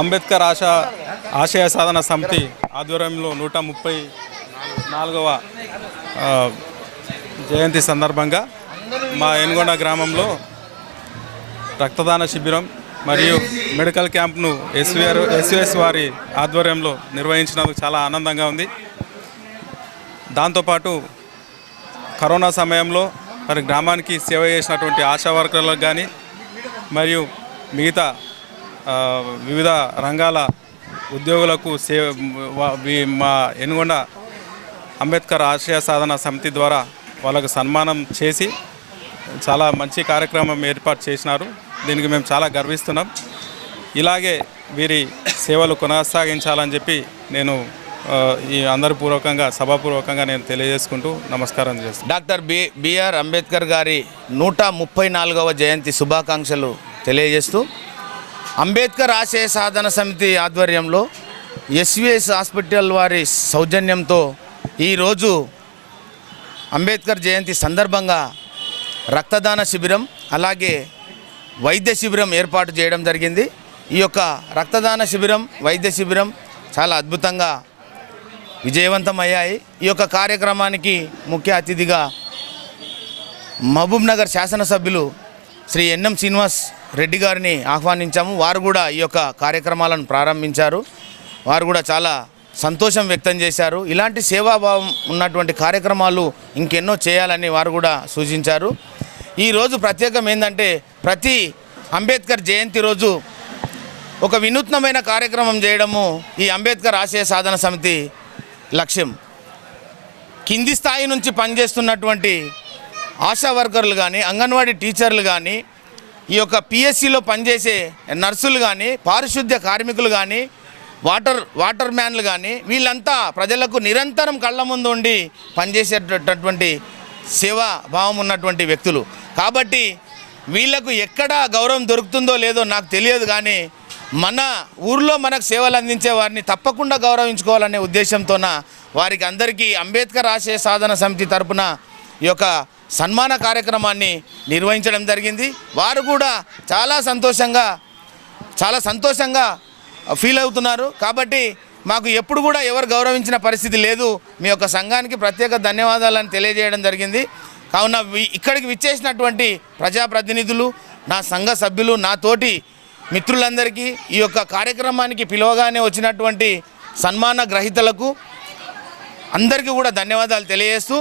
అంబేద్కర్ ఆశయ సాధన సమితి ఆధ్వర్యంలో 134వ జయంతి సందర్భంగా మా ఎన్గొండ గ్రామంలో రక్తదాన శిబిరం మరియు మెడికల్ క్యాంప్ను ఎస్విఎస్ వారి ఆధ్వర్యంలో నిర్వహించినందుకు చాలా ఆనందంగా ఉంది. దాంతోపాటు కరోనా సమయంలో మరి గ్రామానికి సేవ చేసినటువంటి ఆశా వర్కర్లకు కానీ మరియు మిగతా వివిధ రంగాల ఉద్యోగులకు మా ఎన్గొండ అంబేద్కర్ ఆశయ సాధన సమితి ద్వారా వాళ్ళకు సన్మానం చేసి చాలా మంచి కార్యక్రమం ఏర్పాటు చేసినారు. దీనికి మేము చాలా గర్విస్తున్నాం. ఇలాగే వీరి సేవలు కొనసాగించాలని చెప్పి నేను ఈ అందరి సభాపూర్వకంగా నేను తెలియజేసుకుంటూ నమస్కారం చేస్తాను. డాక్టర్ బిఆర్ అంబేద్కర్ గారి 134వ జయంతి శుభాకాంక్షలు తెలియజేస్తూ అంబేద్కర్ ఆశయ సాధన సమితి ఆధ్వర్యంలో ఎస్విఎస్ హాస్పిటల్ వారి సౌజన్యంతో ఈరోజు అంబేద్కర్ జయంతి సందర్భంగా రక్తదాన శిబిరం అలాగే వైద్య శిబిరం ఏర్పాటు చేయడం జరిగింది. ఈ యొక్క రక్తదాన శిబిరం వైద్య శిబిరం చాలా అద్భుతంగా విజయవంతమయ్యాయి. ఈ యొక్క కార్యక్రమానికి ముఖ్య అతిథిగా మహబూబ్ నగర్ శాసనసభ్యులు శ్రీ ఎన్ఎం శ్రీనివాస్ రెడ్డి గారిని ఆహ్వానించాము. వారు కూడా ఈ యొక్క కార్యక్రమాలను ప్రారంభించారు. వారు కూడా చాలా సంతోషం వ్యక్తం చేశారు. ఇలాంటి సేవాభావం ఉన్నటువంటి కార్యక్రమాలు ఇంకెన్నో చేయాలని వారు కూడా సూచించారు. ఈరోజు ప్రత్యేకం ఏంటంటే ప్రతి అంబేద్కర్ జయంతి రోజు ఒక వినూత్నమైన కార్యక్రమం చేయడము ఈ అంబేద్కర్ ఆశయ సాధన సమితి లక్ష్యం. కింది స్థాయి నుంచి పనిచేస్తున్నటువంటి ఆశా వర్కర్లు కానీ అంగన్వాడీ టీచర్లు కానీ ఈ యొక్క పిఎస్సిలో పనిచేసే నర్సులు కానీ పారిశుద్ధ్య కార్మికులు కానీ వాటర్ మ్యాన్లు కానీ వీళ్ళంతా ప్రజలకు నిరంతరం కళ్ళ ముందు ఉండి పనిచేసేటటువంటి సేవాభావం ఉన్నటువంటి వ్యక్తులు. కాబట్టి వీళ్లకు ఎక్కడ గౌరవం దొరుకుతుందో లేదో నాకు తెలియదు, కానీ మన ఊర్లో మనకు సేవలు అందించే వారిని తప్పకుండా గౌరవించుకోవాలనే ఉద్దేశంతోన వారికి అందరికీ అంబేద్కర్ ఆశయ సాధన సమితి తరపున ఈ యొక్క సన్మాన కార్యక్రమాన్ని నిర్వహించడం జరిగింది. వారు కూడా చాలా సంతోషంగా ఫీల్ అవుతున్నారు. కాబట్టి మాకు ఎప్పుడు కూడా ఎవరు గౌరవించిన పరిస్థితి లేదు. మీ యొక్క సంఘానికి ప్రత్యేక ధన్యవాదాలను తెలియజేయడం జరిగింది. కావున ఇక్కడికి విచ్చేసినటువంటి ప్రజాప్రతినిధులు, నా సంఘ సభ్యులు, నా తోటి మిత్రులందరికీ, ఈ యొక్క కార్యక్రమానికి పిలవగానే వచ్చినటువంటి సన్మాన గ్రహీతలకు అందరికీ కూడా ధన్యవాదాలు తెలియజేస్తూ